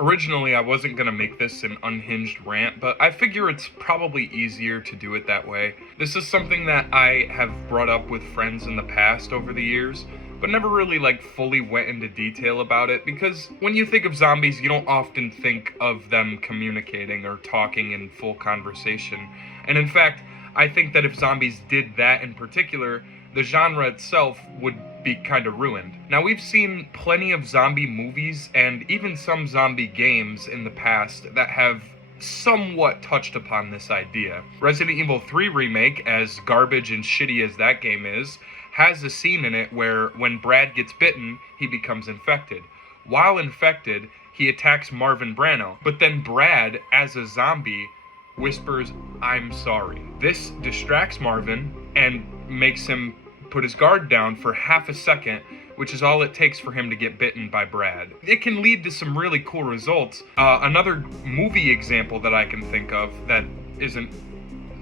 Originally, I wasn't going to make this an unhinged rant, but I figure it's probably easier to do it that way. This is something that I have brought up with friends in the past over the years, but never really fully went into detail about it, because when you think of zombies, you don't often think of them communicating or talking in full conversation. And in fact, I think that if zombies did that in particular, the genre itself would be kind of ruined. Now, we've seen plenty of zombie movies and even some zombie games in the past that have somewhat touched upon this idea. Resident Evil 3 Remake, as garbage and shitty as that game is, has a scene in it where when Brad gets bitten, he becomes infected. While infected, he attacks Marvin Branagh, but then Brad, as a zombie, whispers, "I'm sorry." This distracts Marvin and makes him put his guard down for half a second, which is all it takes for him to get bitten by Brad. It can lead to some really cool results. Another movie example that I can think of that isn't,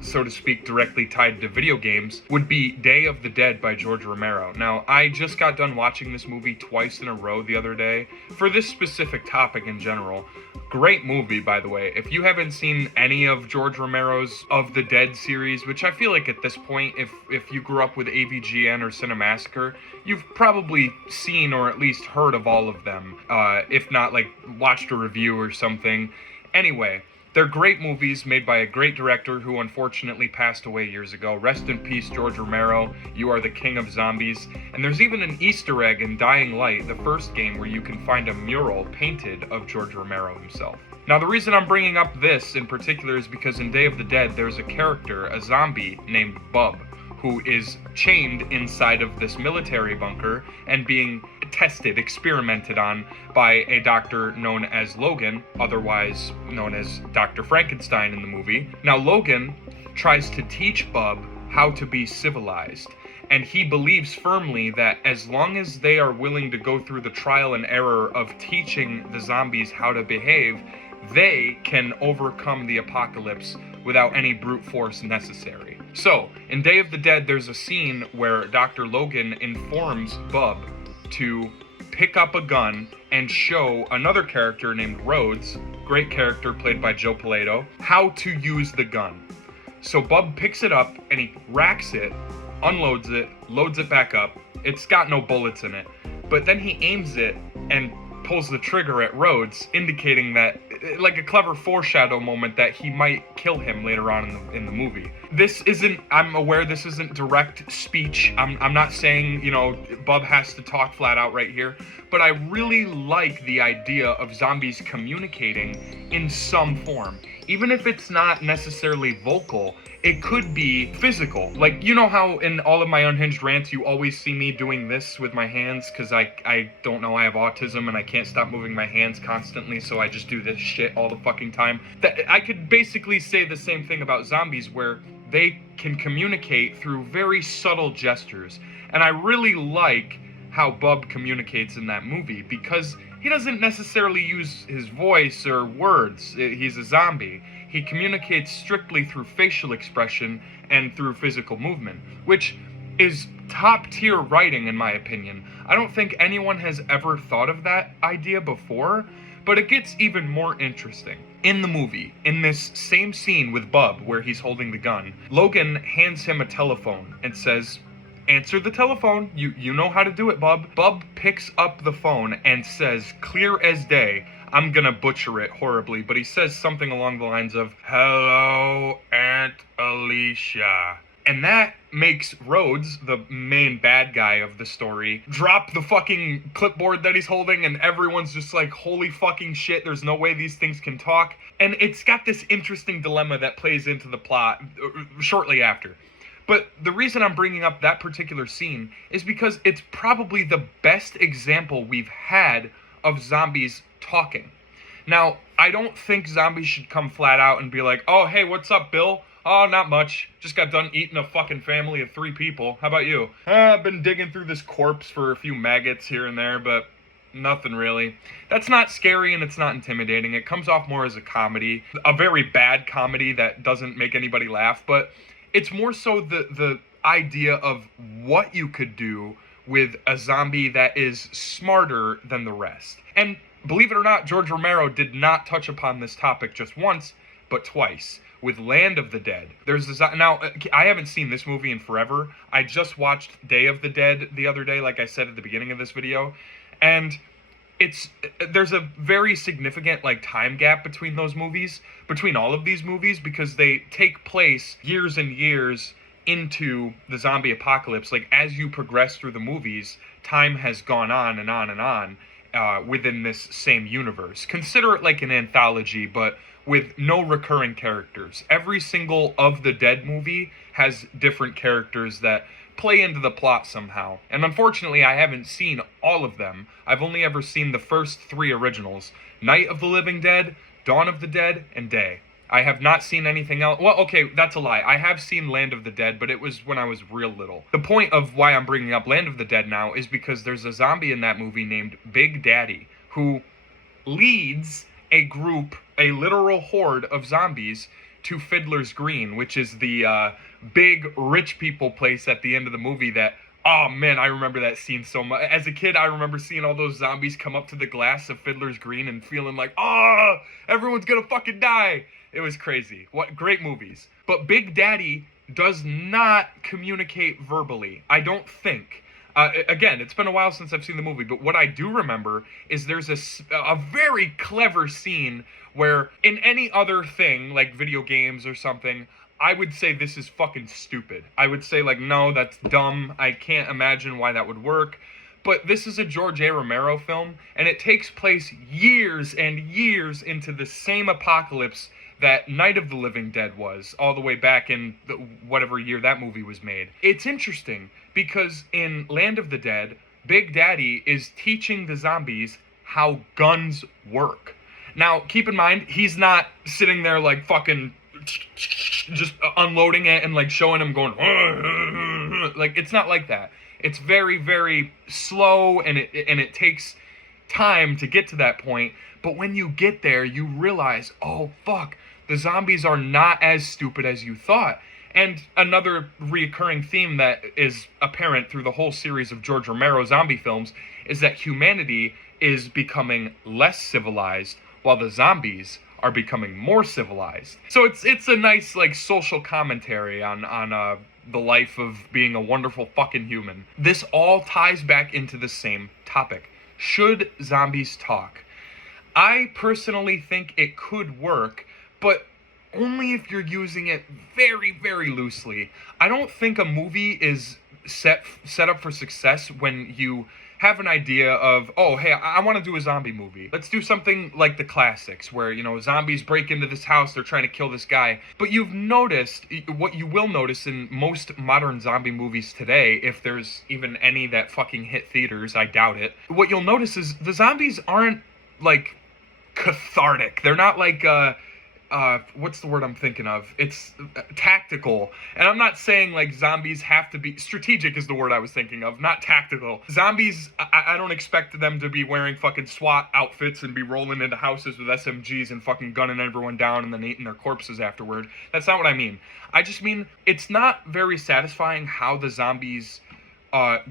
so to speak, directly tied to video games would be Day of the Dead by George Romero. Now, I just got done watching this movie twice in a row the other day for this specific topic in general. Great movie, by the way. If you haven't seen any of George Romero's Of the Dead series, which I feel like at this point, if you grew up with AVGN or Cinemassacre, you've probably seen or at least heard of all of them. If not, watched a review or something. Anyway, they're great movies made by a great director who unfortunately passed away years ago. Rest in peace, George Romero. You are the king of zombies. And there's even an Easter egg in Dying Light, the first game, where you can find a mural painted of George Romero himself. Now, the reason I'm bringing up this in particular is because in Day of the Dead, there's a character, a zombie, named Bub, who is chained inside of this military bunker and being tested, experimented on by a doctor known as Logan, otherwise known as Dr. Frankenstein in the movie. Now, Logan tries to teach Bub how to be civilized, and he believes firmly that as long as they are willing to go through the trial and error of teaching the zombies how to behave, they can overcome the apocalypse without any brute force necessary. So, in Day of the Dead, there's a scene where Dr. Logan informs Bub to pick up a gun and show another character named Rhodes, great character played by Joe Pilato, how to use the gun. So Bub picks it up and he racks it, unloads it, loads it back up. It's got no bullets in it. But then he aims it and pulls the trigger at Rhodes, indicating that, like a clever foreshadow moment, that he might kill him later on in the movie. This isn't, I'm aware this isn't direct speech. I'm not saying, Bub has to talk flat out right here, but I really like the idea of zombies communicating in some form. Even if it's not necessarily vocal, it could be physical. You know how in all of my unhinged rants you always see me doing this with my hands because I don't know, I have autism and I can't stop moving my hands constantly, so I just do this shit all the fucking time. I could basically say the same thing about zombies, where they can communicate through very subtle gestures. And I really like how Bub communicates in that movie, because he doesn't necessarily use his voice or words. He's a zombie. He communicates strictly through facial expression and through physical movement, which is top-tier writing in my opinion. I don't think anyone has ever thought of that idea before, but it gets even more interesting. In the movie, in this same scene with Bub where he's holding the gun, Logan hands him a telephone and says, "Answer the telephone. You know how to do it, Bub." Bub picks up the phone and says, clear as day, I'm gonna butcher it horribly, but he says something along the lines of, "Hello, Aunt Alicia." And that makes Rhodes, the main bad guy of the story, drop the fucking clipboard that he's holding, and everyone's just like, holy fucking shit, there's no way these things can talk. And it's got this interesting dilemma that plays into the plot shortly after. But the reason I'm bringing up that particular scene is because it's probably the best example we've had of zombies talking. Now, I don't think zombies should come flat out and be like, "Oh, hey, what's up, Bill? Oh, not much. Just got done eating a fucking family of 3 people. How about you?" I've been digging through this corpse for a few maggots here and there, but nothing really. That's not scary and it's not intimidating. It comes off more as a comedy, a very bad comedy that doesn't make anybody laugh, but it's more so the idea of what you could do with a zombie that is smarter than the rest. And believe it or not, George Romero did not touch upon this topic just once, but twice. With Land of the Dead. Now, I haven't seen this movie in forever. I just watched Day of the Dead the other day, like I said at the beginning of this video. And there's a very significant time gap between those movies, between all of these movies, because they take place years and years into the zombie apocalypse. As you progress through the movies, time has gone on and on and on within this same universe. Consider it like an anthology, but with no recurring characters. Every single of the Dead movie has different characters that play into the plot somehow. And unfortunately, I haven't seen all of them. I've only ever seen the first 3 originals: Night of the Living Dead, Dawn of the Dead, and Day. I have not seen anything else. Well, okay, that's a lie. I have seen Land of the Dead, but it was when I was real little. The point of why I'm bringing up Land of the Dead now is because there's a zombie in that movie named Big Daddy, who leads a group, a literal horde of zombies, to Fiddler's Green, which is the big rich people place at the end of the movie that, oh man, I remember that scene so much. As a kid, I remember seeing all those zombies come up to the glass of Fiddler's Green and feeling like, oh, everyone's gonna fucking die. It was crazy. What great movies. But Big Daddy does not communicate verbally, I don't think. Again, it's been a while since I've seen the movie, but what I do remember is there's a very clever scene where in any other thing, like video games or something, I would say this is fucking stupid. I would say no, that's dumb. I can't imagine why that would work. But this is a George A. Romero film, and it takes place years and years into the same apocalypse that Night of the Living Dead was, all the way back in whatever year that movie was made. It's interesting, because in Land of the Dead, Big Daddy is teaching the zombies how guns work. Now, keep in mind, he's not sitting there fucking just unloading it and showing them going, it's not like that. It's very, very slow, and it takes time to get to that point. But when you get there, you realize, oh fuck, the zombies are not as stupid as you thought. And another reoccurring theme that is apparent through the whole series of George Romero zombie films is that humanity is becoming less civilized while the zombies are becoming more civilized. So it's a nice social commentary on the life of being a wonderful fucking human. This all ties back into the same topic. Should zombies talk? I personally think it could work, but only if you're using it very, very loosely. I don't think a movie is set up for success when you have an idea of, oh, hey, I want to do a zombie movie. Let's do something like the classics where, zombies break into this house, they're trying to kill this guy. But you've noticed, what you will notice in most modern zombie movies today, if there's even any that fucking hit theaters, I doubt it. What you'll notice is the zombies aren't, cathartic. They're not what's the word I'm thinking of? It's tactical. And I'm not saying zombies have to be strategic is the word I was thinking of, not tactical. Zombies, I don't expect them to be wearing fucking SWAT outfits and be rolling into houses with SMGs and fucking gunning everyone down and then eating their corpses afterward. That's not what I mean. I just mean it's not very satisfying how the zombies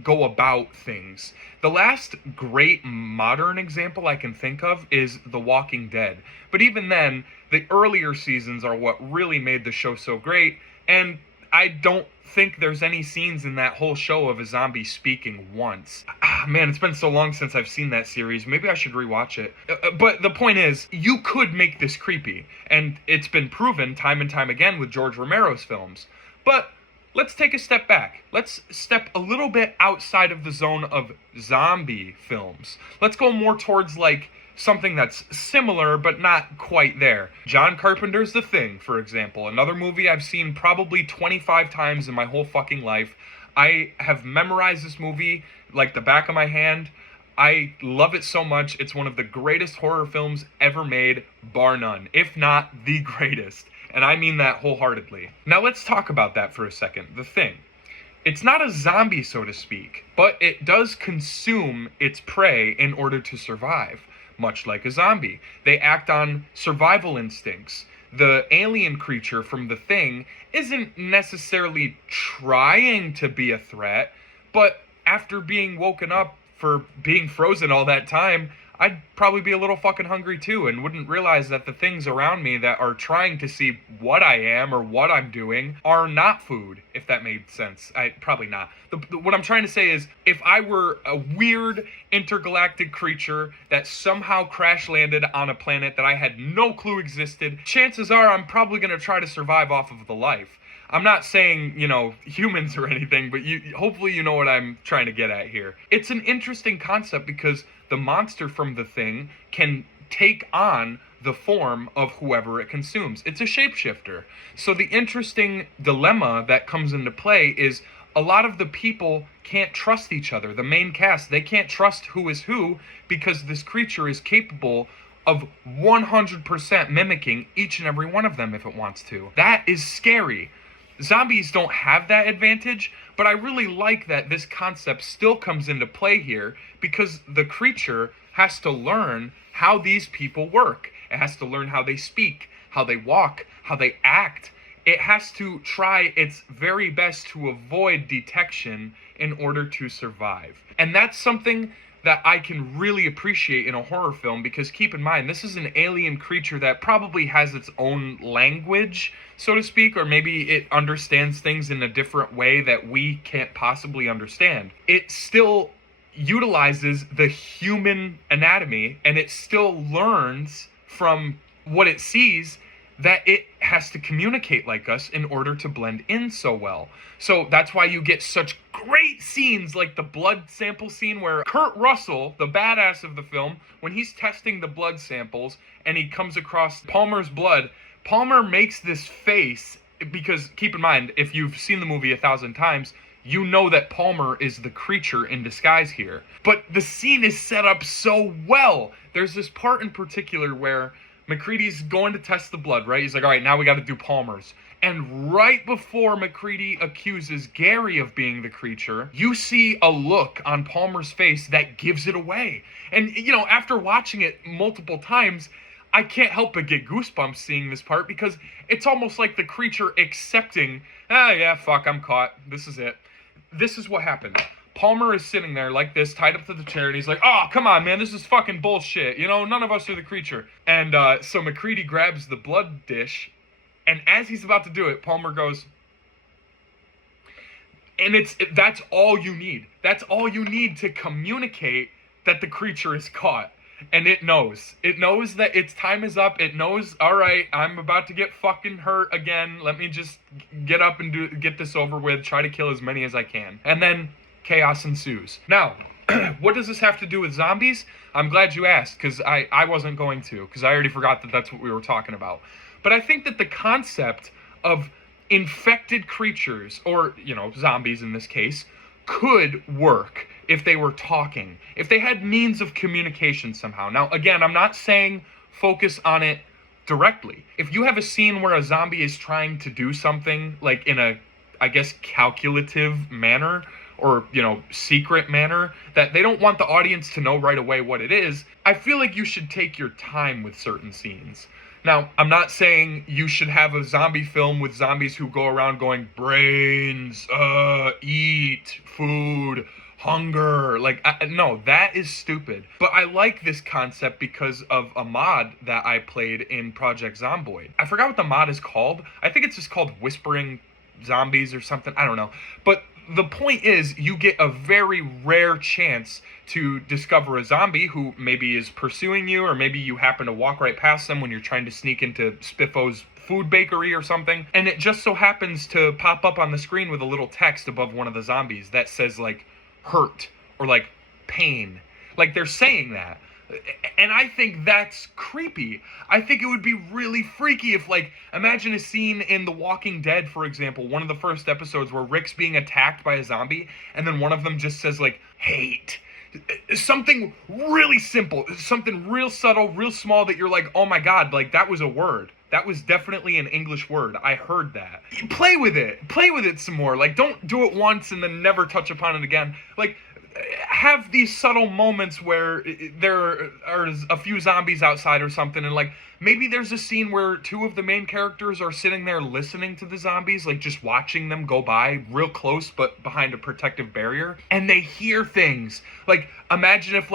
go about things. The last great modern example I can think of is The Walking Dead. But even then, the earlier seasons are what really made the show so great, and I don't think there's any scenes in that whole show of a zombie speaking once. Man, it's been so long since I've seen that series. Maybe I should rewatch it. But the point is, you could make this creepy, and it's been proven time and time again with George Romero's films. But let's take a step back. Let's step a little bit outside of the zone of zombie films. Let's go more towards something that's similar but not quite there. John Carpenter's The Thing, for example. Another movie I've seen probably 25 times in my whole fucking life. I have memorized this movie like the back of my hand. I love it so much. It's one of the greatest horror films ever made, bar none, if not the greatest. And I mean that wholeheartedly. Now let's talk about that for a second. The Thing. It's not a zombie, so to speak, but it does consume its prey in order to survive. Much like a zombie. They act on survival instincts. The alien creature from The Thing isn't necessarily trying to be a threat, but after being woken up for being frozen all that time, I'd probably be a little fucking hungry too and wouldn't realize that the things around me that are trying to see what I am or what I'm doing are not food, if that made sense. Probably not. What I'm trying to say is, if I were a weird intergalactic creature that somehow crash landed on a planet that I had no clue existed, chances are I'm probably going to try to survive off of the life. I'm not saying, humans or anything, but hopefully you know what I'm trying to get at here. It's an interesting concept because the monster from the thing can take on the form of whoever it consumes. It's a shapeshifter. So the interesting dilemma that comes into play is a lot of the people can't trust each other. The main cast, they can't trust who is who because this creature is capable of 100% mimicking each and every one of them if it wants to. That is scary. Zombies don't have that advantage, but I really like that this concept still comes into play here because the creature has to learn how these people work. It has to learn how they speak, how they walk, how they act. It has to try its very best to avoid detection in order to survive. And that's something that I can really appreciate in a horror film because keep in mind, this is an alien creature that probably has its own language, so to speak, or maybe it understands things in a different way that we can't possibly understand. It still utilizes the human anatomy and it still learns from what it sees that it has to communicate like us in order to blend in so well. So that's why you get such great scenes like the blood sample scene where Kurt Russell, the badass of the film, when he's testing the blood samples and he comes across Palmer's blood, Palmer makes this face because, keep in mind, if you've seen the movie 1,000 times, you know that Palmer is the creature in disguise here. But the scene is set up so well. There's this part in particular where MacReady's going to test the blood, right? He's like, all right, now we got to do Palmer's. And right before MacReady accuses Gary of being the creature, you see a look on Palmer's face that gives it away. And, after watching it multiple times, I can't help but get goosebumps seeing this part because it's almost like the creature accepting, yeah, fuck, I'm caught. This is it. This is what happened. Palmer is sitting there like this, tied up to the chair, and he's like, oh, come on, man, this is fucking bullshit. None of us are the creature. And so MacReady grabs the blood dish, and as he's about to do it, Palmer goes, and that's all you need. That's all you need to communicate that the creature is caught. And it knows. It knows that its time is up. It knows, all right, I'm about to get fucking hurt again. Let me just get up and get this over with, try to kill as many as I can. And then chaos ensues. Now, what does this have to do with zombies? I'm glad you asked, because I wasn't going to, because I already forgot that that's what we were talking about. But I think that the concept of infected creatures, or, zombies in this case, could work if they were talking, if they had means of communication somehow. Now, again, I'm not saying focus on it directly. If you have a scene where a zombie is trying to do something, like in a, I guess, calculative manner, or, secret manner, that they don't want the audience to know right away what it is, I feel like you should take your time with certain scenes. Now, I'm not saying you should have a zombie film with zombies who go around going, brains, eat, food, hunger. No, that is stupid. But I like this concept because of a mod that I played in Project Zomboid. I forgot what the mod is called. I think it's just called Whispering Zombies or something. I don't know. But the point is, you get a very rare chance to discover a zombie who maybe is pursuing you, or maybe you happen to walk right past them when you're trying to sneak into Spiffo's food bakery or something, and it just so happens to pop up on the screen with a little text above one of the zombies that says, hurt, or, pain. They're saying that. And I think that's creepy. I think it would be really freaky if, imagine a scene in The Walking Dead, for example, one of the first episodes where Rick's being attacked by a zombie, and then one of them just says, hate. Something really simple, something real subtle, real small that you're like, oh my god, that was a word. That was definitely an English word. I heard that. Play with it. Play with it some more. Don't do it once and then never touch upon it again. Have these subtle moments where there are a few zombies outside or something, and maybe there's a scene where two of the main characters are sitting there listening to the zombies, just watching them go by real close but behind a protective barrier, and they hear things. Imagine if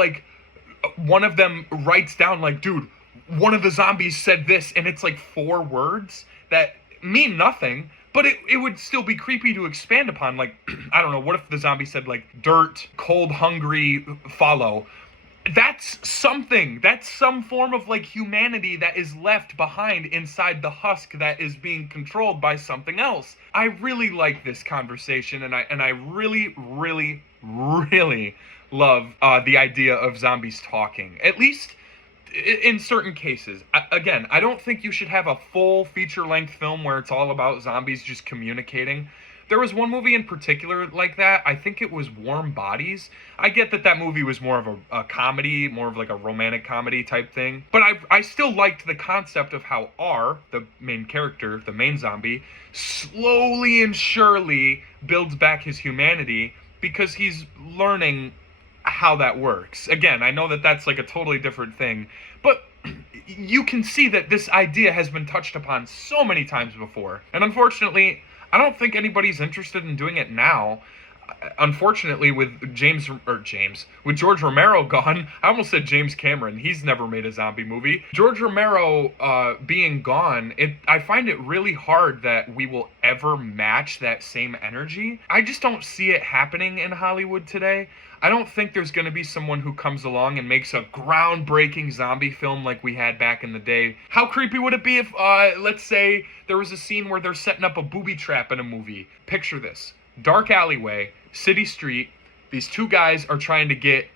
one of them writes down like, dude, one of the zombies said this, and it's like 4 words that mean nothing, but it would still be creepy to expand upon. Like, I don't know, what if the zombie said like, dirt, cold, hungry, follow? That's something. That's some form of like humanity that is left behind inside the husk that is being controlled by something else. I really like this conversation, and I really, really, really love the idea of zombies talking. At least in certain cases. Again, I don't think you should have a full feature-length film where it's all about zombies just communicating. There was one movie in particular like that. I think it was Warm Bodies. I get that that movie was more of a comedy, more of like a romantic comedy type thing. But I still liked the concept of how R, the main character, the main zombie, slowly and surely builds back his humanity because he's learning how that works. Again, I know that that's like a totally different thing, but you can see that this idea has been touched upon so many times before. And unfortunately, I don't think anybody's interested in doing it now. Unfortunately, with with George Romero gone, I almost said James Cameron. He's never made a zombie movie. George Romero being gone, I find it really hard that we will ever match that same energy. I just don't see it happening in Hollywood today. I don't think there's going to be someone who comes along and makes a groundbreaking zombie film like we had back in the day. How creepy would it be if, let's say, there was a scene where they're setting up a booby trap in a movie? Picture this. Dark alleyway, city street. These 2 guys are trying to get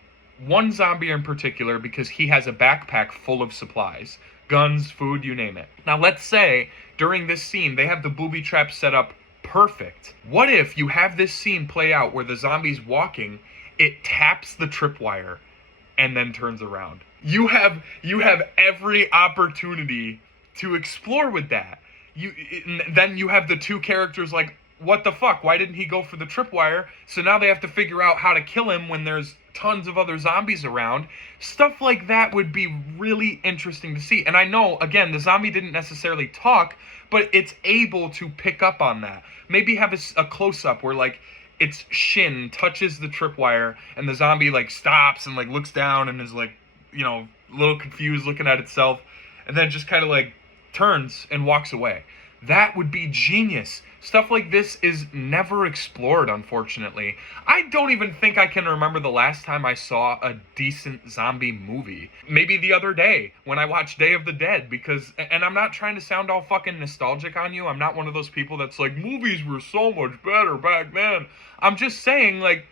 one zombie in particular because he has a backpack full of supplies. Guns, food, you name it. Now, let's say, during this scene, they have the booby trap set up perfect. What if you have this scene play out where the zombie's walking, it taps the tripwire, and then turns around? You have every opportunity to explore with that. Then you have the 2 characters like, what the fuck? Why didn't he go for the tripwire? So now they have to figure out how to kill him when there's tons of other zombies around. Stuff like that would be really interesting to see. And I know, again, the zombie didn't necessarily talk, but it's able to pick up on that. Maybe have a close-up where, like, its shin touches the tripwire, and the zombie, like, stops and, like, looks down and is, like, you know, a little confused looking at itself, and then just kind of, like, turns and walks away. That would be genius. Stuff like this is never explored, unfortunately. I don't even think I can remember the last time I saw a decent zombie movie. Maybe the other day, when I watched Day of the Dead, because, and I'm not trying to sound all fucking nostalgic on you, I'm not one of those people that's like, movies were so much better back then. I'm just saying, like,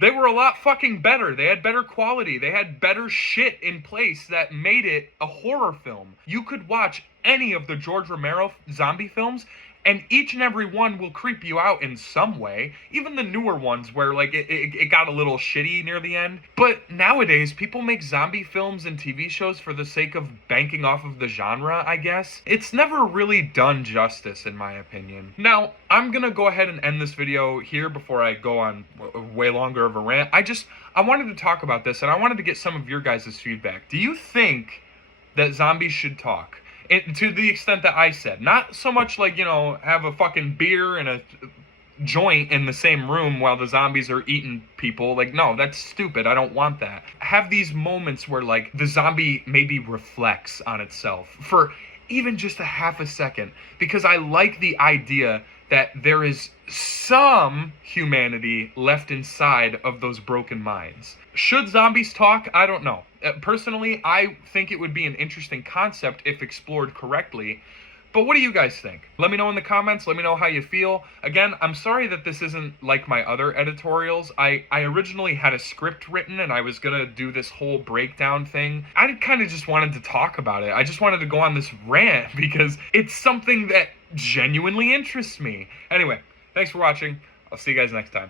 they were a lot fucking better. They had better quality. They had better shit in place that made it a horror film. You could watch any of the George Romero zombie films, and each and every one will creep you out in some way. Even the newer ones where, like, it got a little shitty near the end. But nowadays, people make zombie films and TV shows for the sake of banking off of the genre, I guess. It's never really done justice, in my opinion. Now, I'm gonna go ahead and end this video here before I go on way longer of a rant. I wanted to talk about this, and I wanted to get some of your guys' feedback. Do you think that zombies should talk? To the extent that I said. Not so much like, you know, have a fucking beer and a joint in the same room while the zombies are eating people. Like, no, that's stupid. I don't want that. Have these moments where, like, the zombie maybe reflects on itself for even just a half a second. Because I like the idea that there is some humanity left inside of those broken minds. Should zombies talk? I don't know. Personally, I think it would be an interesting concept if explored correctly. But what do you guys think? Let me know in the comments. Let me know how you feel. Again, I'm sorry that this isn't like my other editorials. I originally had a script written and I was going to do this whole breakdown thing. I kind of just wanted to talk about it. I just wanted to go on this rant because it's something that genuinely interests me. Anyway, thanks for watching. I'll see you guys next time.